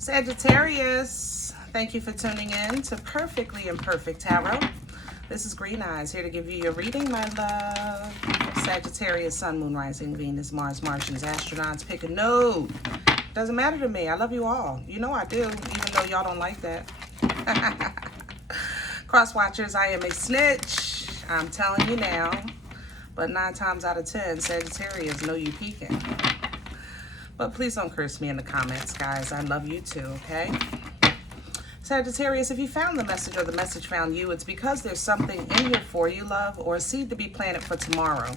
Sagittarius, thank you for tuning in to Perfectly Imperfect Tarot. This is Green Eyes, here to give you your reading, my love. Sagittarius, Sun, Moon, Rising, Venus, Mars, Martians, astronauts, pick a node. Doesn't matter to me. I love you all. You know I do, even though y'all don't like that. Cross watchers, I am a snitch. I'm telling you now. But 9 times out of 10, Sagittarius know you peeking. But please don't curse me in the comments, guys. I love you too, okay? Sagittarius, if you found the message or the message found you, it's because there's something in here for you, love, or a seed to be planted for tomorrow.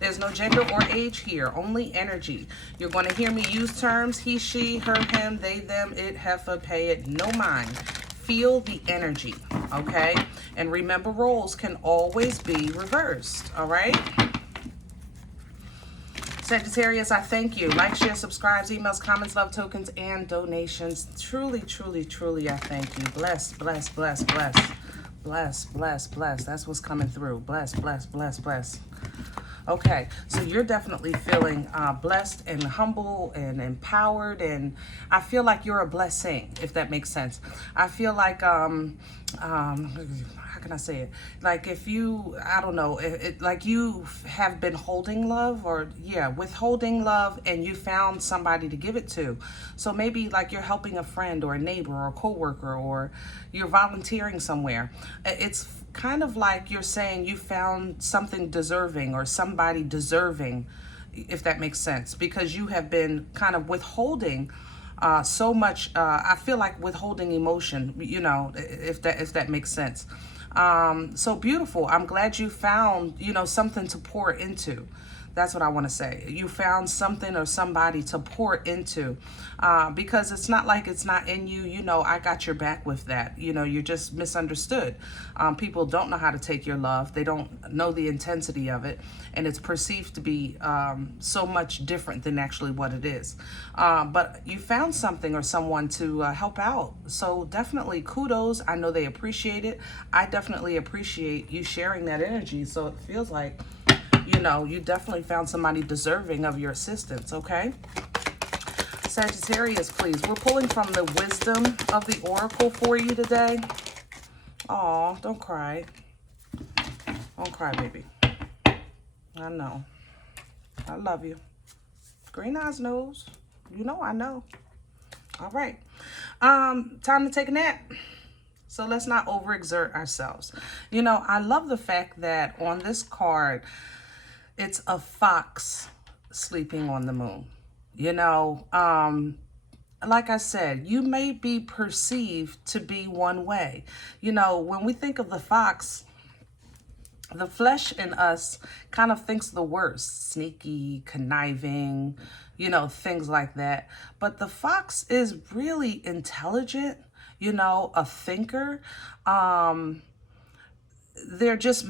There's no gender or age here, only energy. You're going to hear me use terms, he, she, her, him, they, them, it, heifer, pay it, no mind. Feel the energy, okay? And remember, roles can always be reversed, all right? Sagittarius, I thank you. Like, share, subscribes, emails, comments, love tokens, and donations. Truly, truly, truly, I thank you. Bless, bless, bless, bless. Bless, bless, bless. That's what's coming through. Bless, bless, bless, bless. Okay, so you're definitely feeling blessed and humble and empowered, and I feel like you're a blessing, if that makes sense. I feel like, how can I say it? Like if you, I don't know, like you have been holding love, or yeah, withholding love, and you found somebody to give it to. So maybe like you're helping a friend or a neighbor or a coworker, or you're volunteering somewhere. It's kind of like you're saying you found something deserving or somebody deserving, if that makes sense, because you have been kind of withholding so much. I feel like withholding emotion, you know, if that makes sense. So beautiful. I'm glad you found, you know, something to pour into. That's what I want to say. You found something or somebody to pour into, because it's not like it's not in you. You know, I got your back with that. You know, you're just misunderstood. People don't know how to take your love. They don't know the intensity of it. And it's perceived to be so much different than actually what it is. But you found something or someone to help out. So definitely kudos. I know they appreciate it. I definitely appreciate you sharing that energy. So it feels like, you know, you definitely found somebody deserving of your assistance, okay? Sagittarius, please. We're pulling from the wisdom of the oracle for you today. Aw, don't cry. Don't cry, baby. I know. I love you. Green Eyes knows. You know I know. All right. Time to take a nap. So let's not overexert ourselves. You know, I love the fact that on this card, it's a fox sleeping on the moon. You know, like I said, you may be perceived to be one way. You know, when we think of the fox, the flesh in us kind of thinks the worst. Sneaky, conniving, you know, things like that. But the fox is really intelligent, you know, a thinker. They're just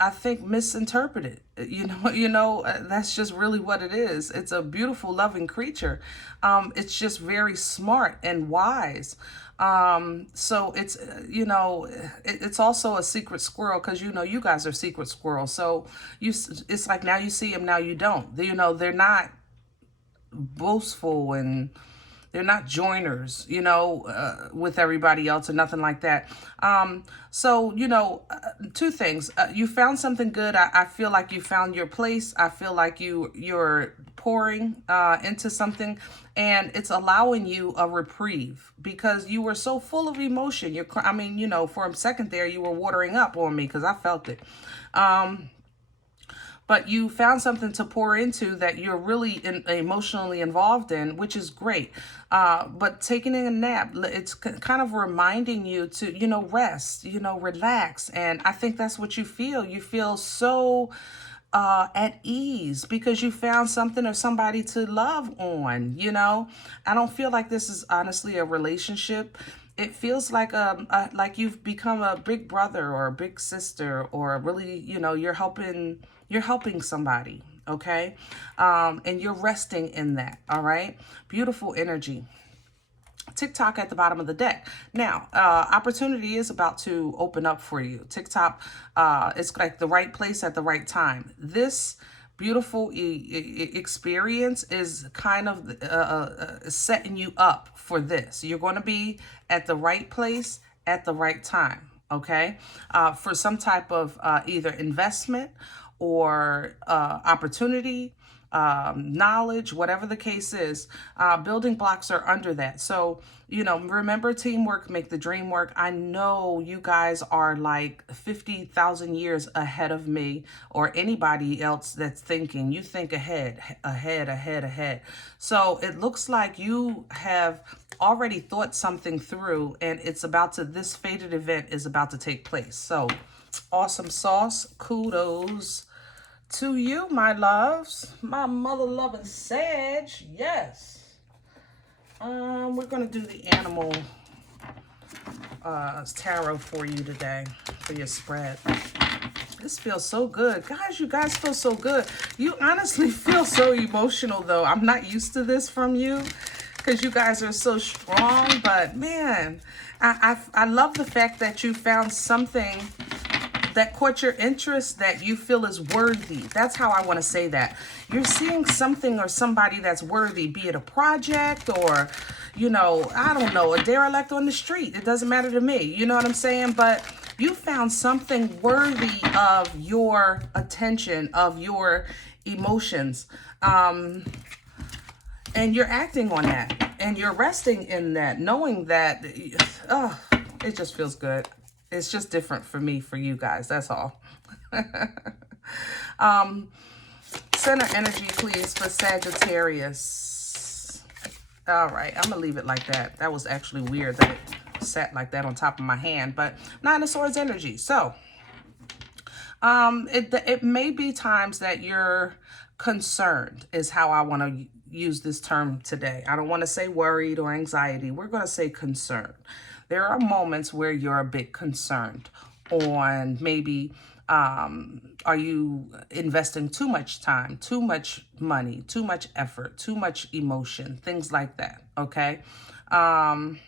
I think misinterpreted. You know, that's just really what it is. It's a beautiful, loving creature. It's just very smart and wise. So it's, you know, it's also a secret squirrel, because, you know, you guys are secret squirrels. So it's like now you see them, now you don't. You know, they're not boastful and they're not joiners, you know, with everybody else or nothing like that. So, you know, 2 things. You found something good. I feel like you found your place. I feel like you're pouring into something, and it's allowing you a reprieve, because you were so full of emotion. I mean, you know, for a second there, you were watering up on me because I felt it. But you found something to pour into that you're really emotionally involved in, which is great. But taking a nap, it's kind of reminding you to, you know, rest, you know, relax. And I think that's what you feel. You feel so at ease because you found something or somebody to love on, you know. I don't feel like this is honestly a relationship. It feels like you've become a big brother or a big sister, or really, you know, you're helping somebody, okay? And you're resting in that, all right? Beautiful energy. TikTok at the bottom of the deck. Now, opportunity is about to open up for you. TikTok is like the right place at the right time. This beautiful experience is kind of setting you up for this. You're going to be at the right place at the right time, okay? For some type of either investment or opportunity, knowledge, whatever the case is, building blocks are under that. So, you know, remember, teamwork make the dream work. I know you guys are like 50,000 years ahead of me or anybody else that's thinking. You think ahead. So it looks like you have already thought something through, and it's about to, this fated event is about to take place. So awesome sauce. Kudos to you, my loves, my mother-loving Sag. Yes. We're gonna do the animal tarot for you today for your spread. This feels so good, guys. You guys feel so good. You honestly feel so emotional, though. I'm not used to this from you because you guys are so strong. But man, I love the fact that you found something that caught your interest that you feel is worthy. That's how I want to say that. You're seeing something or somebody that's worthy, be it a project or, you know, I don't know, a derelict on the street. It doesn't matter to me. You know what I'm saying? But you found something worthy of your attention, of your emotions. And you're acting on that. And you're resting in that, knowing that, oh, it just feels good. It's just different for me, for you guys. That's all. Center energy, please, for Sagittarius. All right, I'm going to leave it like that. That was actually weird that it sat like that on top of my hand. But Nine of Swords energy. So, it may be times that you're concerned is how I want to use this term today. I don't want to say worried or anxiety. We're going to say concerned. There are moments where you're a bit concerned on maybe, are you investing too much time, too much money, too much effort, too much emotion, things like that, okay? I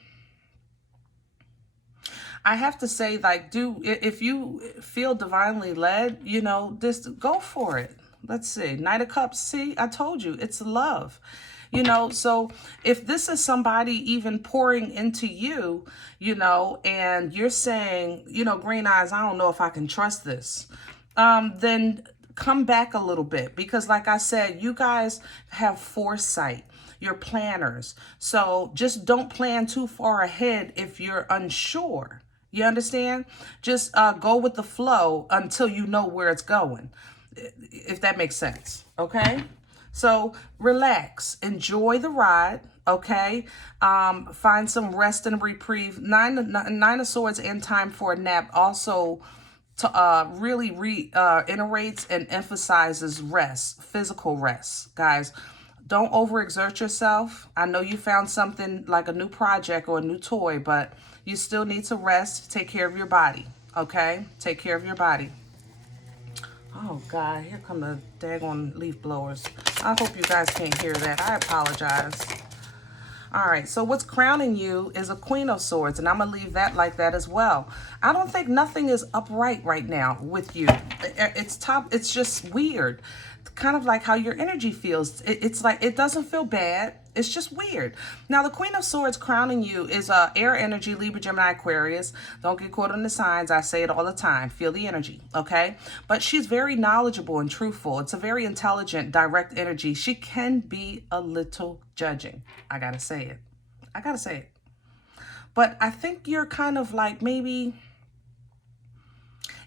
have to say, like, if you feel divinely led, you know, just go for it. Let's see. Knight of Cups. See, I told you, it's love. You know, so if this is somebody even pouring into you, you know, and you're saying, you know, Green Eyes, I don't know if I can trust this, then come back a little bit. Because like I said, you guys have foresight. You're planners. So just don't plan too far ahead if you're unsure. You understand? Just go with the flow until you know where it's going, if that makes sense. Okay? So relax, enjoy the ride, okay? Find some rest and reprieve. Nine of Swords and time for a nap also really reiterates and emphasizes rest, physical rest, guys. Don't overexert yourself. I know you found something like a new project or a new toy, but you still need to rest, take care of your body, okay? Take care of your body. Oh, God, here come the daggone leaf blowers. I hope you guys can't hear that. I apologize. All right, so what's crowning you is a Queen of Swords, and I'm going to leave that like that as well. I don't think nothing is upright right now with you. It's just weird. Kind of like how your energy feels. It's like it doesn't feel bad. It's just weird. Now, the Queen of Swords crowning you is air energy, Libra, Gemini, Aquarius. Don't get caught on the signs. I say it all the time. Feel the energy, okay? But she's very knowledgeable and truthful. It's a very intelligent, direct energy. She can be a little judging. I gotta say it. I gotta say it. But I think you're kind of like maybe...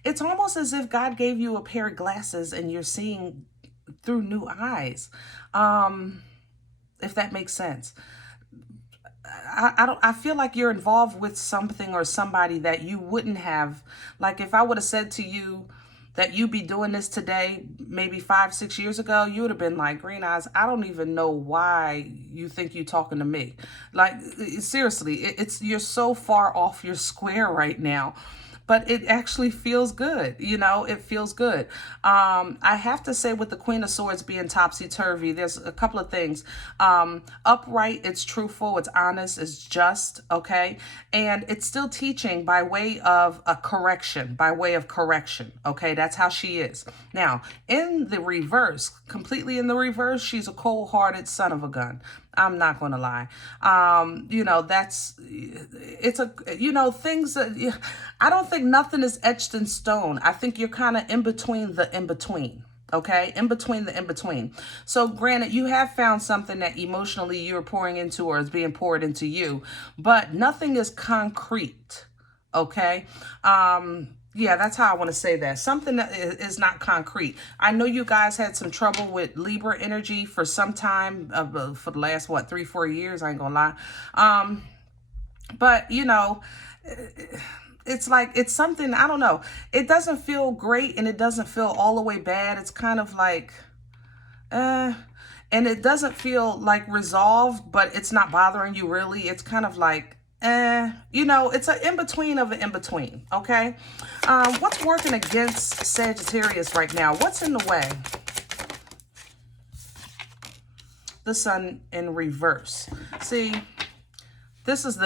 It's almost as if God gave you a pair of glasses and you're seeing through new eyes. If that makes sense. I feel like you're involved with something or somebody that you wouldn't have. Like if I would have said to you that you'd be doing this today, maybe 5-6 years ago, you would have been like, Green Eyes, I don't even know why you think you're talking to me. Like, seriously, you're so far off your square right now. but it actually feels good. You know, it feels good. I have to say, with the Queen of Swords being topsy-turvy, there's a couple of things. Upright, it's truthful, it's honest, it's just, okay? And it's still teaching by way of a correction, okay? That's how she is. Now, in the reverse, completely in the reverse, she's a cold-hearted son of a gun. I'm not going to lie. You know, things that, I don't think nothing is etched in stone. I think you're kind of in between the in-between. Okay, in between the in-between. So granted, you have found something that emotionally you're pouring into or is being poured into you, but nothing is concrete. Okay. Yeah, that's how I want to say that. Something that is not concrete. I know you guys had some trouble with Libra energy for some time, for the last, 3-4 years. I ain't gonna lie. But you know, it's like, it's something, I don't know. It doesn't feel great and it doesn't feel all the way bad. It's kind of like, and it doesn't feel like resolved, but it's not bothering you really. It's kind of like, you know, it's an in-between of an in-between, okay? What's working against Sagittarius right now? What's in the way? The Sun in reverse. See, this is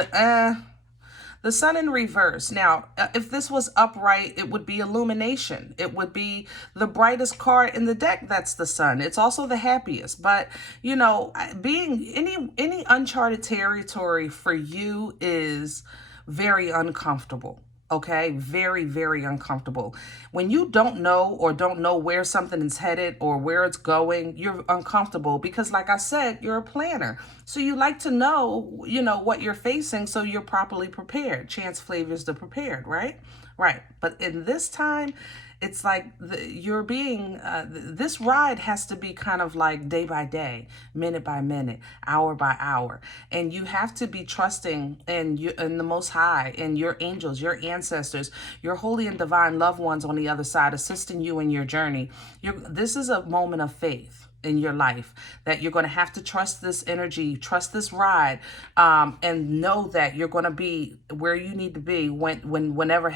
the Sun in reverse. Now, if this was upright, it would be illumination. It would be the brightest card in the deck. That's the Sun. It's also the happiest. But, you know, being any uncharted territory for you is very uncomfortable. Okay, very, very uncomfortable. When you don't know where something is headed or where it's going, you're uncomfortable because, like I said, you're a planner. So you like to know, you know, what you're facing so you're properly prepared. Chance flavors the prepared, right? Right. But in this time, it's like you're being, this ride has to be kind of like day by day, minute by minute, hour by hour. And you have to be trusting in the Most High and your angels, your ancestors, your holy and divine loved ones on the other side, assisting you in your journey. This is a moment of faith in your life that you're going to have to trust this energy, trust this ride, and know that you're going to be where you need to be when whatever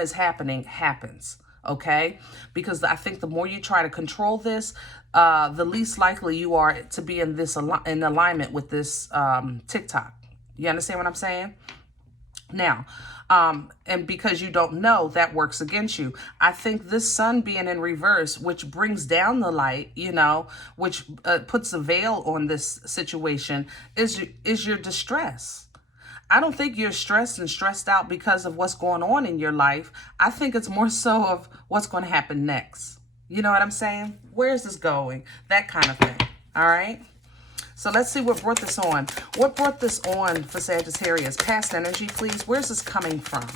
is happening happens. Okay, because I think the more you try to control this, the least likely you are to be in alignment with this TikTok. You understand what I'm saying? Now, and because you don't know, that works against you. I think this Sun being in reverse, which brings down the light, you know, which puts a veil on this situation, is your distress. I don't think you're stressed and stressed out because of what's going on in your life. I think it's more so of what's going to happen next. You know what I'm saying? Where's this going? That kind of thing. All right. So let's see what brought this on. What brought this on for Sagittarius? Past energy, please. Where's this coming from?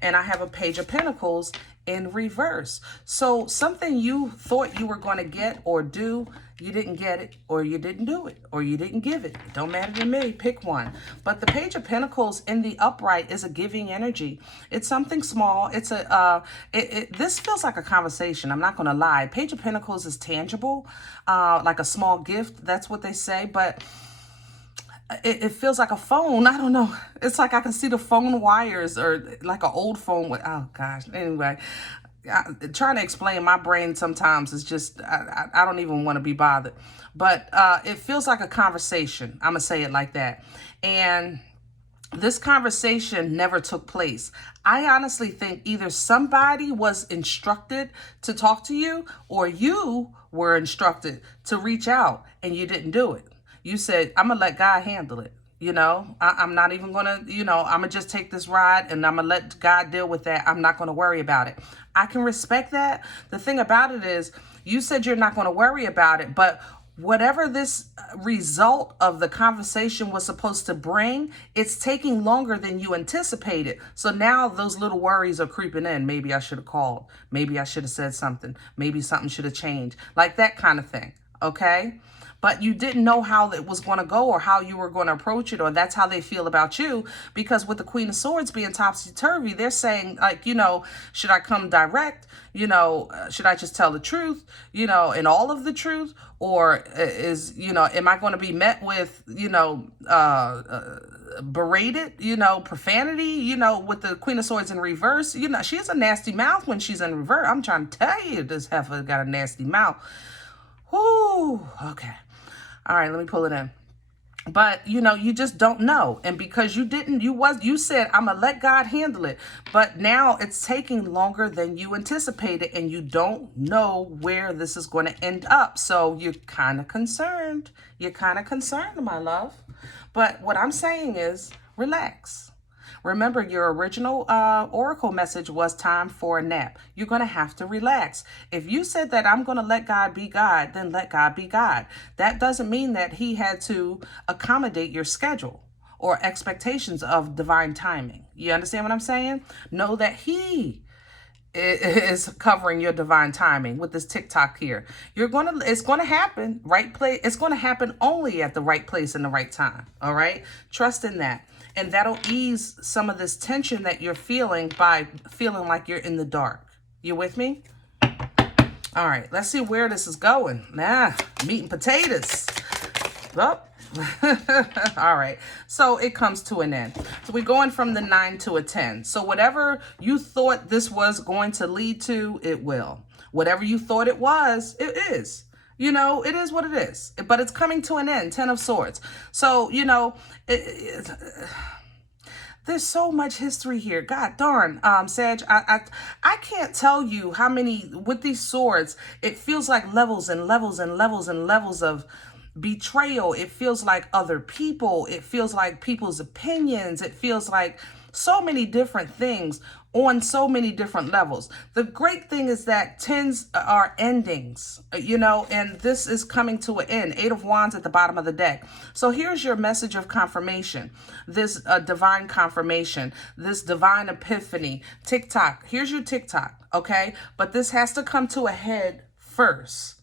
And I have a Page of Pentacles in reverse. So something you thought you were going to get or do, you didn't get it, or you didn't do it, or you didn't give it. It don't matter to me. Pick one. But the Page of Pentacles in the upright is a giving energy. It's something small. It's this feels like a conversation. I'm not going to lie. Page of Pentacles is tangible, like a small gift. That's what they say. But it feels like a phone. I don't know. It's like I can see the phone wires, or like an old phone with, oh gosh. Anyway, trying to explain, my brain sometimes is just, I don't even want to be bothered. But it feels like a conversation. I'm going to say it like that. And this conversation never took place. I honestly think either somebody was instructed to talk to you, or you were instructed to reach out and you didn't do it. You said, I'm going to let God handle it. You know, I'm not even going to, you know, I'm going to just take this ride and I'm going to let God deal with that. I'm not going to worry about it. I can respect that. The thing about it is, you said you're not going to worry about it, but whatever this result of the conversation was supposed to bring, it's taking longer than you anticipated. So now those little worries are creeping in. Maybe I should have called. Maybe I should have said something. Maybe something should have changed. Like that kind of thing. Okay? but you didn't know how it was going to go or how you were going to approach it, or that's how they feel about you. Because with the Queen of Swords being topsy-turvy, they're saying, like, you know, should I come direct? You know, should I just tell the truth, you know, and all of the truth? Or is, you know, am I going to be met with, you know, berated, you know, profanity, you know, with the Queen of Swords in reverse? You know, she has a nasty mouth when she's in reverse. I'm trying to tell you, this heifer got a nasty mouth. Whoo, okay. All right, let me pull it in. But, you know, you just don't know. And because you didn't, you said, I'm going to let God handle it. But now it's taking longer than you anticipated, and you don't know where this is going to end up. So you're kind of concerned. You're kind of concerned, my love. But what I'm saying is relax. Remember, your original oracle message was time for a nap. You're going to have to relax. If you said that I'm going to let God be God, then let God be God. That doesn't mean that he had to accommodate your schedule or expectations of divine timing. You understand what I'm saying? Know that he is covering your divine timing with this TikTok here. It's going to happen, right place. It's going to happen only at the right place and the right time. All right. Trust in that. And that'll ease some of this tension that you're feeling by feeling like you're in the dark. You with me? All right, let's see where this is going. Meat and potatoes. Oh. All right, so it comes to an end. So we're going from the 9 to a 10. So whatever you thought this was going to lead to, it will. Whatever you thought it was, it is. You know, it is what it is, but it's coming to an end. 10 of Swords. So, you know, there's so much history here. God darn, Sag, I can't tell you how many, with these swords, it feels like levels and levels and levels and levels of betrayal. It feels like other people. It feels like people's opinions. It feels like so many different things on so many different levels. The great thing is that 10s are endings, you know, and this is coming to an end. 8 of Wands at the bottom of the deck. So here's your message of confirmation, this divine confirmation, this divine epiphany. TikTok, here's your TikTok, okay? But this has to come to a head first.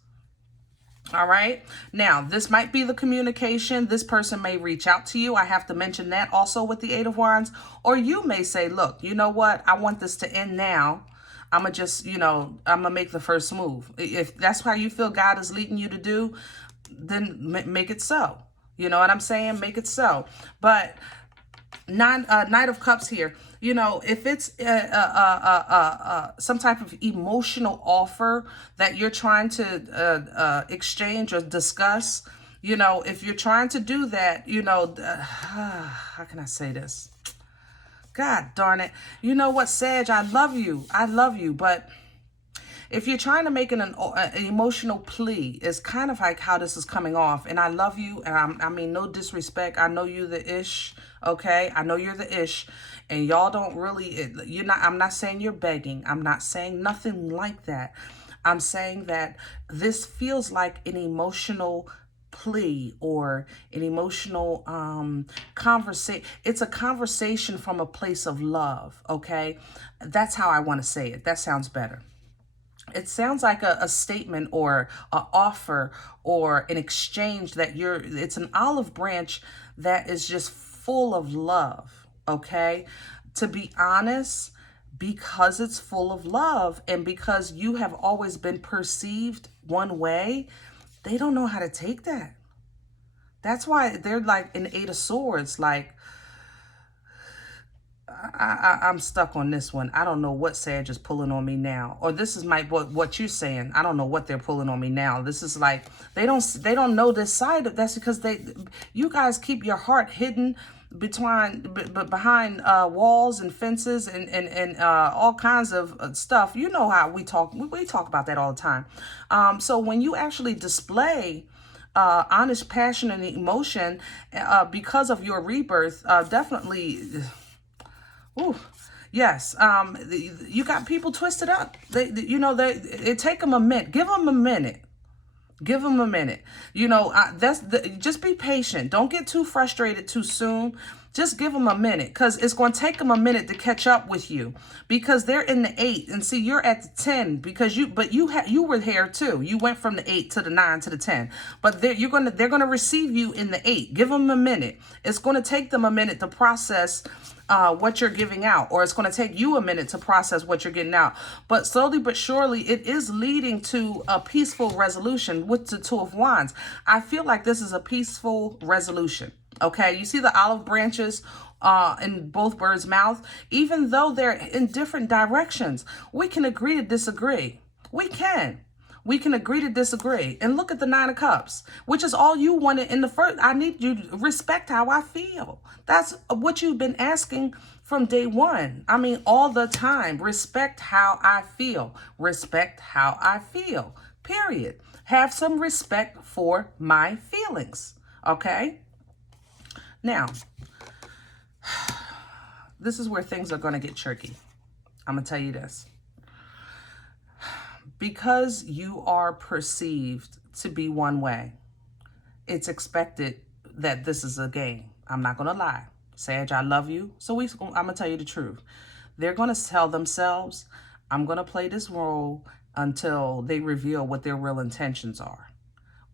All right. Now, this might be the communication. This person may reach out to you. I have to mention that also with the 8 of Wands. Or you may say, look, you know what? I want this to end now. I'm going to just, you know, I'm going to make the first move. If that's how you feel God is leading you to do, then make it so. You know what I'm saying? Make it so. But Knight of Cups here. You know, if it's some type of emotional offer that you're trying to exchange or discuss, you know, if you're trying to do that, you know, how can I say this? God darn it. You know what, Sag, I love you. I love you. But if you're trying to make an emotional plea, it's kind of like how this is coming off. And I love you. And I mean, no disrespect. I know you the ish. Okay. I know you're the ish. And y'all don't really, I'm not saying you're begging. I'm not saying nothing like that. I'm saying that this feels like an emotional plea or an emotional conversation. It's a conversation from a place of love. Okay. That's how I want to say it. That sounds better. It sounds like a statement or an offer or an exchange that it's an olive branch that is just full of love. Okay, to be honest, because it's full of love and because you have always been perceived one way, they don't know how to take that. That's why they're like an 8 of Swords. Like, I'm stuck on this one. I don't know what Sag is pulling on me now. Or this is what you're saying. I don't know what they're pulling on me now. This is like, they don't know this side of that's because you guys keep your heart hidden behind walls and fences and all kinds of stuff. You know how we talk about that all the time. So when you actually display honest passion and emotion because of your rebirth, definitely, ooh, yes, you got people twisted up. It take them a minute. Give them a minute. Give them a minute. You know, just be patient. Don't get too frustrated too soon. Just give them a minute, because it's going to take them a minute to catch up with you, because they're in the 8, and see, you're at the 10, because you were here too. You went from the 8 to the 9 to the 10, but they're going to receive you in the 8. Give them a minute. It's going to take them a minute to process what you're giving out, or it's going to take you a minute to process what you're getting out. But slowly but surely, it is leading to a peaceful resolution with the 2 of Wands. I feel like this is a peaceful resolution. Okay, you see the olive branches in both birds' mouth? Even though they're in different directions, we can agree to disagree. We can agree to disagree. And look at the 9 of Cups, which is all you wanted in the first. I need you to respect how I feel. That's what you've been asking from day one. I mean, all the time. Respect how I feel. Respect how I feel. Period. Have some respect for my feelings. Okay? Now, this is where things are going to get tricky. I'm going to tell you this. Because you are perceived to be one way, it's expected that this is a game. I'm not going to lie. Sag, I love you. So I'm going to tell you the truth. They're going to tell themselves, I'm going to play this role until they reveal what their real intentions are.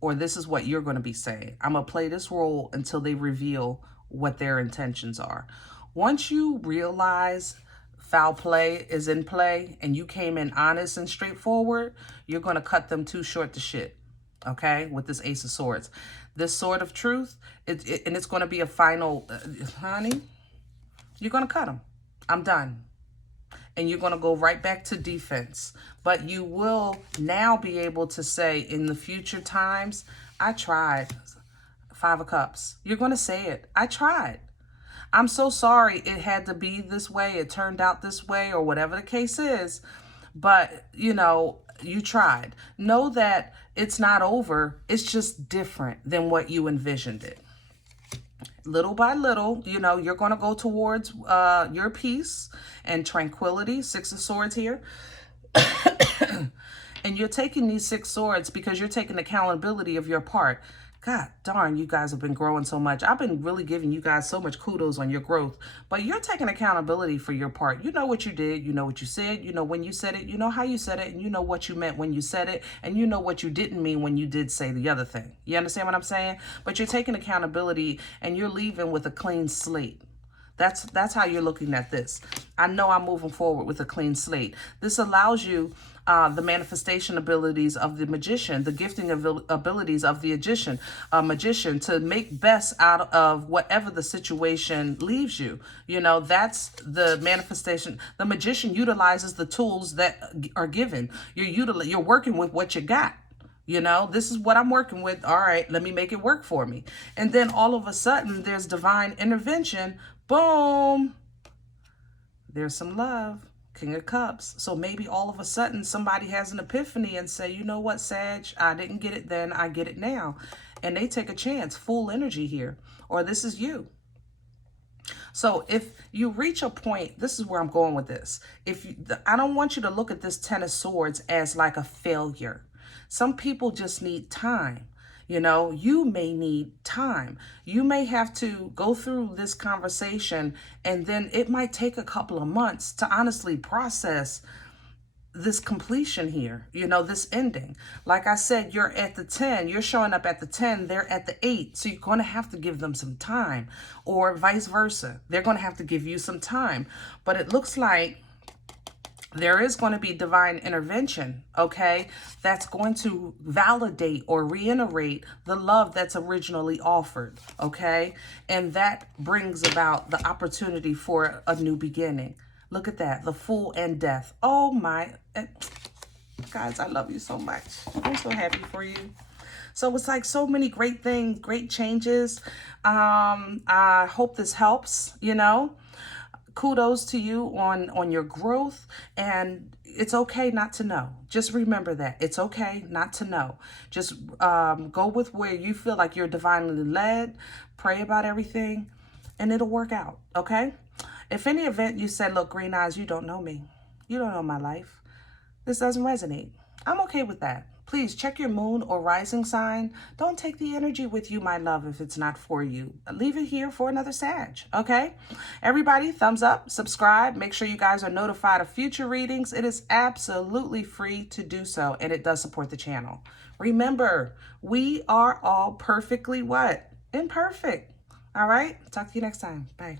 Or this is what you're going to be saying. I'm going to play this role until they reveal what their intentions are. Once you realize foul play is in play and you came in honest and straightforward, you're going to cut them too short to shit. Okay? With this Ace of Swords. This sword of truth, and it's going to be a final, honey, you're going to cut them. I'm done. And you're going to go right back to defense. But you will now be able to say in the future times, I tried. 5 of Cups. You're going to say it. I tried. I'm so sorry it had to be this way. It turned out this way, or whatever the case is. But, you know, you tried. Know that it's not over. It's just different than what you envisioned it. Little by little, you know, you're going to go towards your peace and tranquility. 6 of Swords here. And you're taking these 6 swords because you're taking accountability of your part. God darn, you guys have been growing so much. I've been really giving you guys so much kudos on your growth. But you're taking accountability for your part. You know what you did. You know what you said. You know when you said it. You know how you said it. And you know what you meant when you said it. And you know what you didn't mean when you did say the other thing. You understand what I'm saying? But you're taking accountability and you're leaving with a clean slate. That's how you're looking at this. I know I'm moving forward with a clean slate. This allows you the manifestation abilities of the magician, the gifting abilities of the magician to make best out of whatever the situation leaves you. You know, that's the manifestation. The magician utilizes the tools that are given. You're working with what you got. You know, this is what I'm working with. All right, let me make it work for me. And then all of a sudden, there's divine intervention. Boom. There's some love. King of Cups. So maybe all of a sudden somebody has an epiphany and say, you know what, Sag, I didn't get it then, I get it now. And they take a chance, full energy here. Or this is you. So if you reach a point, this is where I'm going with this. I don't want you to look at this 10 of Swords as like a failure. Some people just need time. You know, you may need time. You may have to go through this conversation, and then it might take a couple of months to honestly process this completion here, you know, this ending. Like I said, you're at the 10, you're showing up at the 10, they're at the 8. So you're going to have to give them some time, or vice versa. They're going to have to give you some time. But it looks like there is going to be divine intervention, okay, that's going to validate or reiterate the love that's originally offered, okay? And that brings about the opportunity for a new beginning. Look at that, the Fool and Death. Oh my, guys, I love you so much. I'm so happy for you. So it's like so many great things, great changes. I hope this helps, you know. Kudos to you on your growth, and it's okay not to know. Just remember that. It's okay not to know. Just go with where you feel like you're divinely led. Pray about everything, and it'll work out, okay? If any event you said, look, Green Eyes, you don't know me. You don't know my life. This doesn't resonate. I'm okay with that. Please check your moon or rising sign. Don't take the energy with you, my love, if it's not for you. Leave it here for another Sag, okay? Everybody, thumbs up, subscribe. Make sure you guys are notified of future readings. It is absolutely free to do so, and it does support the channel. Remember, we are all perfectly what? Imperfect. All right? Talk to you next time. Bye.